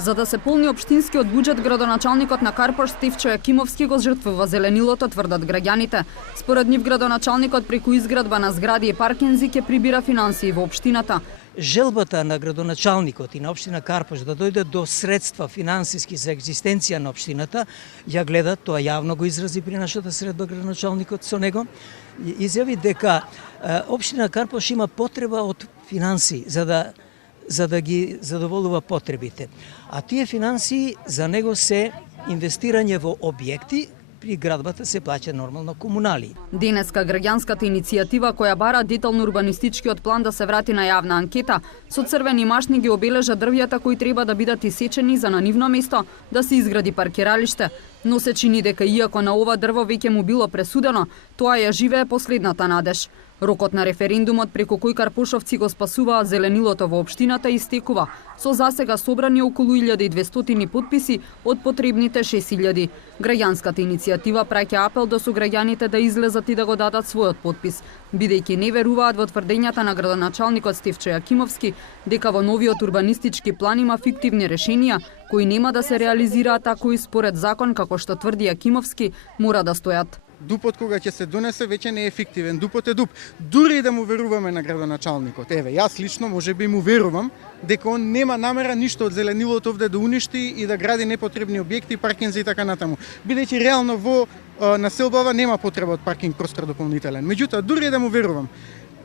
За да се полни општинскиот буџет, градоначалникот на Карпош Стефчо Јакимовски го жртвува зеленилото, тврдат граѓаните. Според нив градоначалникот преку изградба на згради и паркинзи ќе прибира финансии во општината. Желбата на градоначалникот и на општина Карпош да дојде до средства финансиски за екзистенција на општината, ја гледа, тоа јавно го изрази при нашата средба градоначалникот со него, изјави дека општина Карпош има потреба од финансии за да ги задоволува потребите. А тие финансии за него се инвестирање во објекти, при градбата се плаќа нормално комунали. Денеска граѓанската иницијатива која бара детално урбанистичкиот план да се врати на јавна анкета, со црвени машни ги обележа дрвјата кои треба да бидат исечени за на нивно место да се изгради паркиралиште. Но се чини дека иако на ова дрво веќе му било пресудено, тоа ја живее последната надеж. Рокот на референдумот преку кој карпошовци го спасуваат зеленилото во општината истекува, со засега собрани околу 1200 потписи од потребните 6000. Граѓанската иницијатива праќа апел до сограѓаните да излезат и да го дадат својот потпис, бидејќи не веруваат во тврдењата на градоначалникот Стефчо Јакимовски дека во новиот урбанистички план има фиктивни решенија кои нема да се реализираат, а кои според закон, како што тврди Јакимовски, мора да стојат. Дупот кога ќе се донесе веќе не е ефективен, дупот е дуп. Дури да му веруваме на градоначалникот. Еве, јас лично можеби му верувам дека он нема намера ништо од зеленилото овде да уништи и да гради непотребни објекти, паркинзи и така натаму. Бидејќи реално во населбава нема потреба од паркинг простор дополнителен. Меѓутоа, дури да му верувам,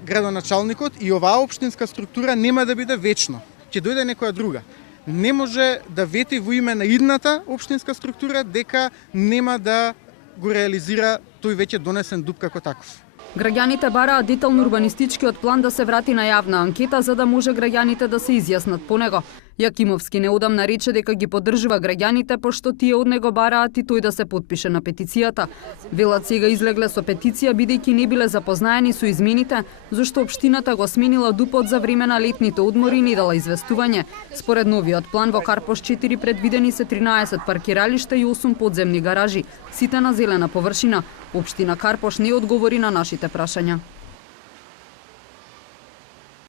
градоначалникот и оваа општинска структура нема да биде вечно. Ќе дојде некоја друга. Не може да вети во име на идната општинска структура дека нема да го реализира тој веќе донесен дуп како таков. Граѓаните бараат детално урбанистичкиот план да се врати на јавна анкета за да може граѓаните да се изјаснат по него. Јакимовски неодамна рече дека ги поддржува граѓаните пошто тие од него бараат и тој да се потпише на петицијата. Велат сега излегле со петиција бидејќи не биле запознаени со измените, зашто општината го сменила дупот за време на летните одмори и не дала известување. Според новиот план во Карпош 4 предвидени се 13 паркиралишта и 8 подземни гаражи, сите на зелена површина. Општина Карпош не одговори на нашите прашања.